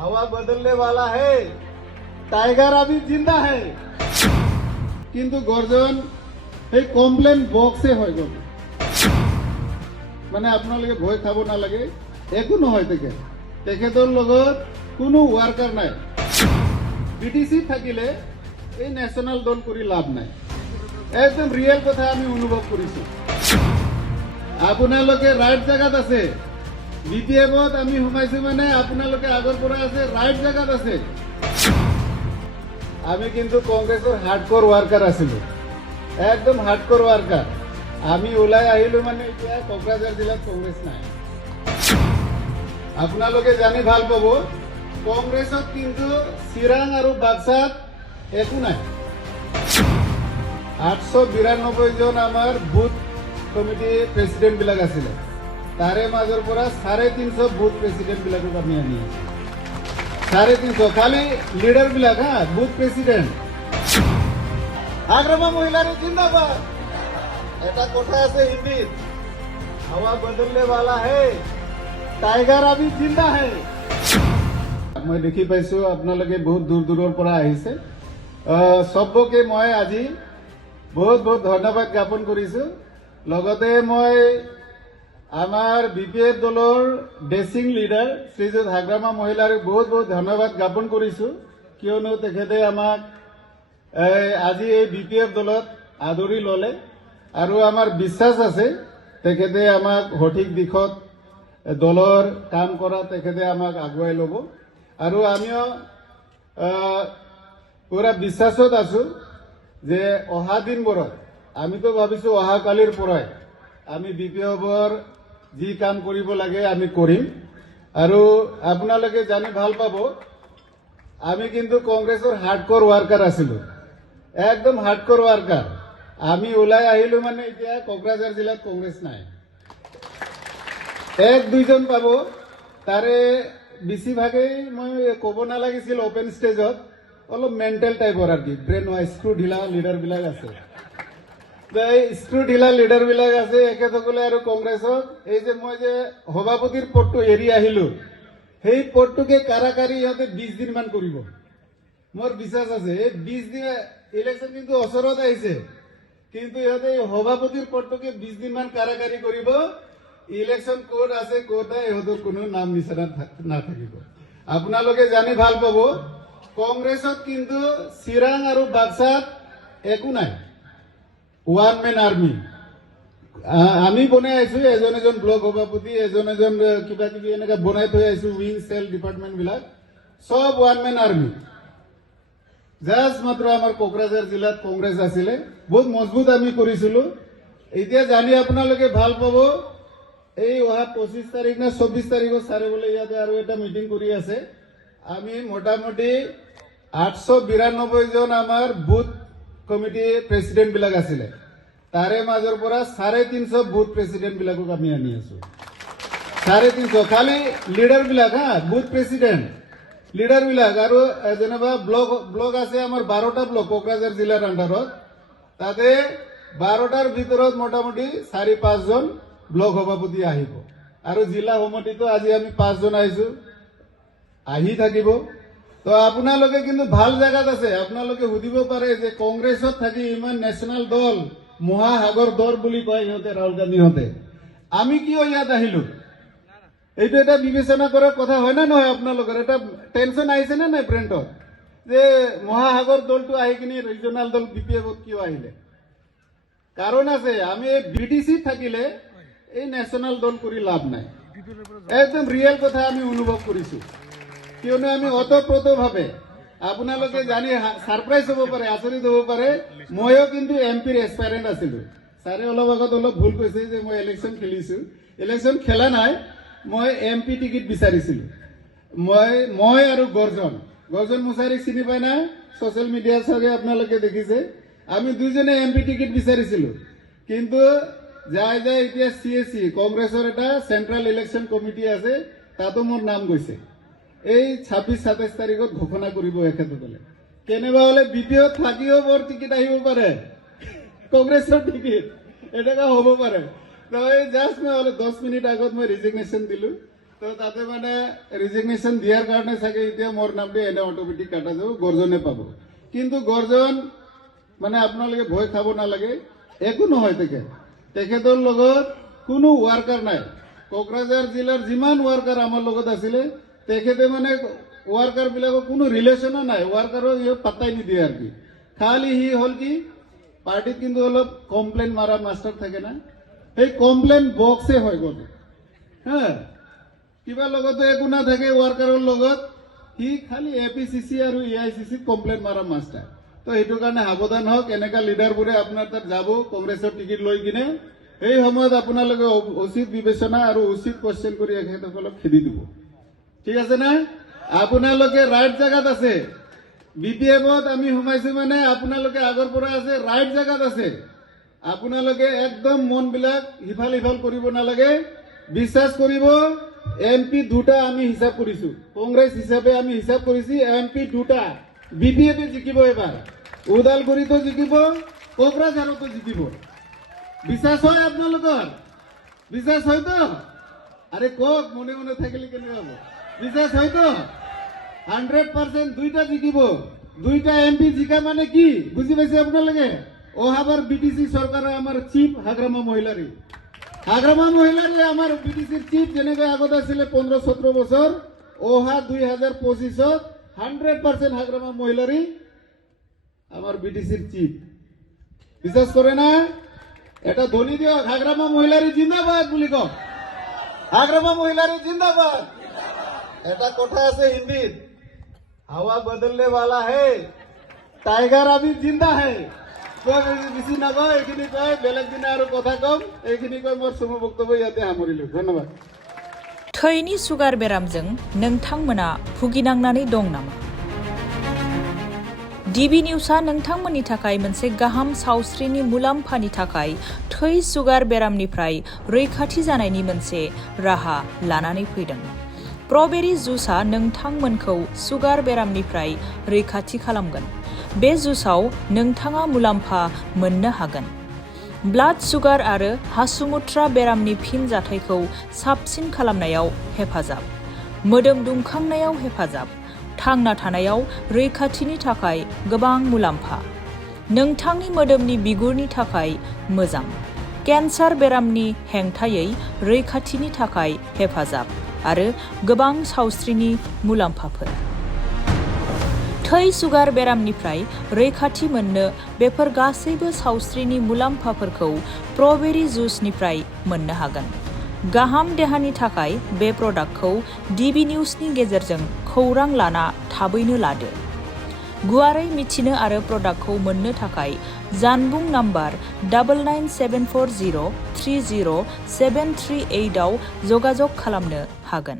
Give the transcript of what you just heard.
हवा बदलने वाला है, टाइगर अभी जिंदा है কিন্তু গর্জন এই কমপ্লেন বক্সে হৈ গ'ল মানে আপোনালোকে ভয় খাব নালাগে একো নহয় তেখেতৰ লগত কোনো ওয়াৰ্কাৰ নাই বিটিসি থাকিলে এই ন্যাশনাল দল কৰি লাভ নাই একদম ৰিয়েল কথা আমি অনুভব কৰিছো আপোনালোকে ৰাইট জায়গাত আছে বিপিএফত আমি সোমাইছো মানে আপোনালোকে আগৰ পৰা আছে ৰাইট জায়গাত আছে আমি কিন্তু কংগ্ৰেসেৰ হাৰ্ডকোৰ ওয়াৰ্কাৰ আছিলো একদম হাৰ্ডকোৰ ওয়াৰ্কাৰ আমি ওলাই আহিলো মানে এতিয়া কোকৰাঝাৰ জিলাত কংগ্ৰেস নাই আপোনালোকে জানি ভাল পাব কংগ্ৰেসত কিন্তু চিৰাং আৰু বাক্সাত একো নাই 892 জন আমাৰ বুথ কমিটি প্ৰেসিডেন্ট বিলাক আছিলে তাৰে মাজৰ পৰা 350 বুথ প্ৰেসিডেন্ট বিলাকক আমি আনি 350 খালি লিডার বিলাক হ্যাঁ বুথ প্রেসিডেন্ট আগ্রামা মহিলারে জিন্দাবাদ এটা কথা আছে হিন্দিত हवा बदलने वाला है टाइगर अभी जिंदा है মই দেখি পাইছো আপোনালোকে বহুত দূৰ দূৰৰ পৰা আহিছে সবকে মই আজি বহুত বহুত ধন্যবাদ জ্ঞাপন কৰিছো লগতে মই আমাৰ বিপিএফ দলৰ ডেসিং লিডাৰ শ্ৰীযুত হাগ্ৰামা মহিলাৰ বহুত বহুত ধন্যবাদ জ্ঞাপন কৰিছো কিয়নো তেখেতে আমাক আজি এই বিপিএফ দলত আদৰি ললে আৰু আমাৰ বিশ্বাস আছে তেখেতে আমাক সঠিক দিশত দলৰ কাম কৰা তেখেতে আমাক আগুৱাই ল'ব আৰু আমিও পুৰা বিশ্বাসত আছো যে অহা দিনবোৰত আমিতো ভাবিছো অহা কালিৰ পৰাই আমি বিপিএফৰ যি কাম কৰিব লাগে আমি কৰিম আৰু আপোনালোকে জানি ভাল পাব আমি কিন্তু কংগ্ৰেছৰ হাৰ্ডকোৰ ওয়াৰ্কাৰ আছিলো একদম হাৰ্ডকোৰ ওয়াৰ্কাৰ আমি ওলাই আহিলো মানে এতিয়া কোকৰাঝাৰ জিলাত কংগ্ৰেছ নাই এক দুইজন পাব তাৰে বেছিভাগেই মই ক'ব নালাগিছিল ওপেন ষ্টেজত অলপ মেণ্টেল টাইপৰ আৰু কি ব্ৰেইন স্ক্ৰু ঢিলা লিডাৰ বিলাক আছে স্ক্ৰু ঢিলা লিডাৰ বিলাক আছে একেসকলে আৰু কংগ্ৰেছত এই যে মই যে সভাপতিৰ পদটো এৰি আহিলো সেই পদটোকে কাৰাকাৰী ইহঁতে 20 দিন মান কৰিব মোৰ বিশ্বাস আছে এই 20 দিন ইলেকশন কিন্তু ওচৰত আহিছে কিন্তু ইহঁতে সভাপতিৰ পদটোকে 20 দিন মান কাৰাকাৰী কৰিব ইলেকশন কোড আছে কোড নাই ইহঁতৰ কোনো নাম নিচানা নাথাকিব আপোনালোকে জানি ভাল পাব কংগ্ৰেছত কিন্তু চিৰাং আৰু বাক্সাত একো নাই ওয়ান ম্যান আর্মি আমি বনাই আছো এজন এজন ব্লক সভাপতি এজন এজন কিবা কিবি এনেকা বনাই থৈ আছো উইং সেল ডিপার্টমেন্ট বিলাক সব ওয়ান ম্যান আর্মি জাস্ট মাত্র আমার কোকৰাঝাৰ জিলাত কংগ্ৰেস আছিলে বহুত মজবুত আমি কৰিছিলো এতিয়া জানি আপোনালোকে ভাল পাব এই অহা 25 তাৰিখ না 24 তাৰিখত সাৰে বলে ইয়াতে আৰু এটা মিটিং কৰি আছে আমি মোটামুটি 892 জন আমাৰ বুথ কমিটি প্ৰেসিডেন্ট বিলাক আছিলে তাৰে মাজৰ পৰা 350 বুথ প্ৰেসিডেন্ট বিলাকক আমি আনি আছো 350 খালি লিডাৰ বিলাক হ্যাঁ বুথ প্ৰেসিডেন্ট লিডাৰ বিলাক আৰু যেনেবা ব্লক আছে আমাৰ 12টা ব্লক কোকৰাঝাৰ জিলাৰ আন্ডাৰত তাতে 12টাৰ ভিতৰত মোটামুটি 4-5 জন ব্লক সভাপতি আহিব আৰু জিলা সমিতিটো আজি আমি 5 জন আহিছো আহি থাকিব তো আপোনালোকে কিন্তু ভাল জায়গাত আছে আপোনালোকে সুধিব পাৰে যে কংগ্ৰেছত থাকি ইমান ন্যাশনাল দল মহাসাগৰ দল বুলি কয় ইহঁতে ৰাহুল গান্ধীহঁতে আমি কিয় ইয়াত আহিলো এইটো এটা বিবেচনা কৰাৰ কথা হয় না নহয় আপোনালোকৰ এটা টেনশন আহিছে নে নাই ব্ৰেণ্ডত যে মহাসাগৰ দলটো আহি কিনে ৰিজনাল দল বিপিএফত কিয় আহিলে কাৰণ আছে আমি বিটিসি থাকিলে এই ন্যাশনাল দল কৰি লাভ নাই একদম ৰিয়েল কথা আমি অনুভব কৰিছো কিয়নো আমি অতপ্ৰতভাবে আপোনালোকে জানি সাৰপ্ৰাইজ হব পাৰে আচৰিত হব পাৰে ময়ো কিন্তু এমপিৰ এসপাইৰেন্ট আছিলো সাৰে অলপ আগত অলপ ভুল কৈছে যে মই ইলেকশন খেলিছো ইলেকশন খেলা নাই মই এমপি টিকিট বিচাৰিছিলো মই আৰু গৰ্জন মুছাৰীক চিনি পায় না সোশ্যাল মিডিয়াত চাগে আপোনালোকে দেখিছে আমি দুজনে এমপি টিকিট বিচাৰিছিলো কিন্তু যায় যায় এতিয়া সিএসি কংগ্ৰেছৰ এটা সেন্ট্ৰাল ইলেকশন কমিটি আছে তাতো মোৰ নাম গৈছে এই 26-27 তাৰিখত ঘোষণা কৰিব এখেতসকলে কেনেবা হলে বিপিএফ থাকিও বৰ টিকিট আহিব পাৰে কংগ্ৰেছৰ টিকিট এটা হ'ব পাৰে তো এই জাস্ট মই 10 মিনিট আগত মই ৰিজিগনেশ্যন দিলো তো তাতে মানে ৰিজিগনেশ্যন দিয়াৰ কাৰণে চাগে এতিয়া মোৰ নামটো এনে অট'মেটিক কাটা যাব, গৰ্জনে পাব। কিন্তু গৰ্জন মানে আপোনালোকে ভয় খাব নালাগে, একো নহয়। তেখেতৰ লগত কোনো ৱাৰ্কাৰ নাই। কোকৰাঝাৰ জিলাৰ যিমান ৱাৰ্কাৰ আমাৰ লগত আছিলে, তেখেতে মানে ৱাৰ্কাৰ বিলাকৰ কোনো ৰিলেশ্যনো নাই, ৱাৰ্কাৰৰ পাত্তাই নিদিয়ে আৰু কি। খালি সি হ'ল কি পাৰ্টিত কিন্তু অলপ কমপ্লেইন মাৰা মাষ্টাৰ থাকে না, সেই কমপ্লেইন বক্সে হৈ গ'ল। হা, কিবা লগতো একো নাথাকে ৱাৰ্কাৰৰ লগত, সি খালি APCC আৰু AICC কমপ্লেইন মাৰা মাষ্টাৰ। তো সেইটো কাৰণে সাৱধান হওক। এনেকা লিডাৰবোৰে আপোনাৰ তাত যাব কংগ্ৰেছৰ টিকেট লৈ কিনে, সেই সময়ত আপোনালোকে উচিত বিবেচনা আৰু উচিত কোৱেশ্চন কৰি এখেতসকলক খেদি দিব। ঠিক আছে না? আপোনালোকে ৰাইট জেগাত আছে। BPF-ত আমি সোমাইছো মানে আপোনালোকে আগৰ পৰা আছে, ৰাইট জেগাত আছে। আপোনালোকে একদম মনবিলাক সিফাল সিফাল কৰিব নালাগে। বিশ্বাস কৰিব, MP দুটা আমি হিচাপ কৰিছো, কংগ্ৰেছ হিচাপে আমি হিচাপ কৰিছি, MP দুটা BPF-এ জিকিব এবাৰ। ওদালগুৰিতো জিকিব, কোকৰাঝাৰতো জিকিব। বিশ্বাস হয় আপোনালোকৰ? বিশ্বাস হয়তো? আরে কক, মনে মনে থাকিলে কেনে হব? বিশ্বাস হয়তো? 100% দুইটা জিকিব। দুইটা MP জিকা মানে কি বুঝি পাইছে আপোনালোকে? অহাবাৰ BTC চৰকাৰৰ আমাৰ চিফ হাগ্ৰামা মহিলাৰী আমাৰ BTCৰ চিফ যেনেকৈ আগত আছিলে 15-17 বছৰ, অহা 2025-ত 100% হাগ্ৰামা মহিলাৰী আমাৰ BTCৰ চিফ। বিশ্বাস কৰে না? এটা ধ্বনি দিয়ক, হাগ্ৰামা মহিলাৰী জিন্দাবাদ বুলি কওক। হাগ্ৰামা মহিলাৰী জিন্দাবাদ। এটা কথা আছে হিন্দীত, হাৱা বদলনে वाला है, টাইগাৰ अभी जिंदा है। বেছি নকয়, এইখিনি কয়, বেলেগ দিনা আৰু কথা কম। এইখিনি কয় মোৰ চমু বক্তব্য ইয়াতে সামৰিলো। ধন্যবাদ। थैनि सुगार बेरामजों नोंथांमोना भुगिनांनानै दं नामा? DB निउसआ नोंथांमोननि थाखाय मोनसे गाहाम सावस्रिनि मुलाम्फानि थाखाय थै सुगार बेरामनिफ्राय रैखाथि जानायनि मोनसे राहा लानानै फैदों। प्रबेरी जुसआ नोंथांमोनखौ सुगार बेरामनिफ्राय रैखाथि खालामगोन। बे जुसआव नोंथाङा मुलाम्फा मोननो हागोन। ब्लाड सुगार आरो हासुमुत्रा बेरामनि फिनजाथायखौ साबसिन खालामनायाव हेफाजाब, मोदोम दुंखांनायाव हेफाजाब, थांना थानायाव रैखाथिनि थाखाय गोबां मुलाम्फा, नोंथांनि मोदोमनि बिगुरनि थाखाय मोजां, केन्सार बेरामनि हेंथायै रैखाथिनि थाखाय हेफाजाब आरो गोबां सावस्रिनि मुलाम्फाफोर। थै सुगार बेरामनिफ्राय रैखाथि मोननो बेफोर गासैबो सावस्रिनि मुलाम्फाफोरखौ प्रबेरी जुसनिफ्राय मोननो हागोन। गाहाम देहानि थाखाय बे प्रडाक्टखौ DB निउसनि गेजेरजों खौरां लाना थाबैनो लादो। गुवारै मिथिनो आरो प्रडाक्टखौ मोननो थाखाय जानबुं नाम्बार 99740307338 आव जगाजग खालामनो हागोन।